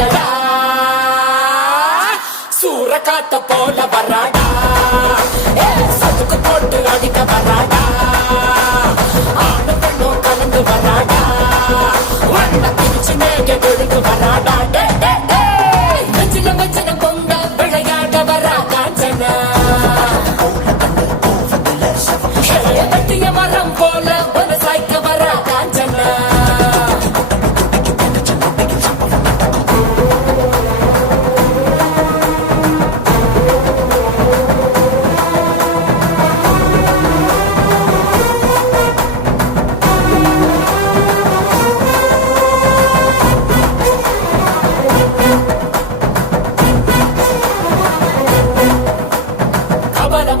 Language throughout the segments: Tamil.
காட்டடா சூறக்காத்த போல வராடா சதுக்கு போட்டு அடிக்க வராடா ஆணு பெண்ணும் கலந்து வராடா வண்ண பிரிச்சு மேக விழுந்து வராடா மஞ்சன மஞ்சன பொங்க விளையாட வரா காஞ்சனா வெட்டிய மரம் போல ஒரு சாய்க்க வரா காஞ்சனா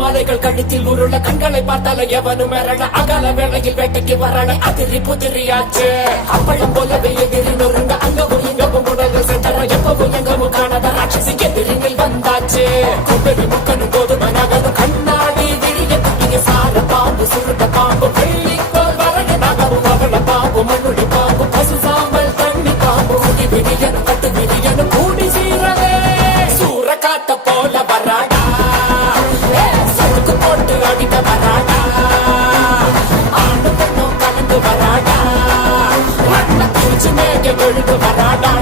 மாலைகள் கழுத்தில் உருள கண்களை பார்த்தால எவனும் மிரள அகல வேளையில் வேட்டைக்கு வரல அதிரி புதிரியாச்சு அப்பளம் போலவே எதிரி நொறுங்க அங்கவும் இங்கவும் உடல் சென்றன எப்பவும் எங்கவும் காணாத ராட்சசி எதிரினில் வந்தாச்சு கும்பெரி முக்கனும் கோதுமை நகரும் கண்ணாடி விழிய குட்டிய சார பாம்பு சுருட்ட பாம்பு வெள்ளிக்கோள் வரைய நகரும் அவள பாம்பு மண்ணுடி பாம்பு பசு சாம்பல் தண்ணி பாம்பு குடி விரியனும் கட்டு விரியனும் கூடி சீரவே சூறக்காத்த போல வராடா போட்டு அடிக்க வராடா ஆணு பெண்ணும் கலந்து வராடா வண்ண பிரிச்சு மேக விழுந்து வராடா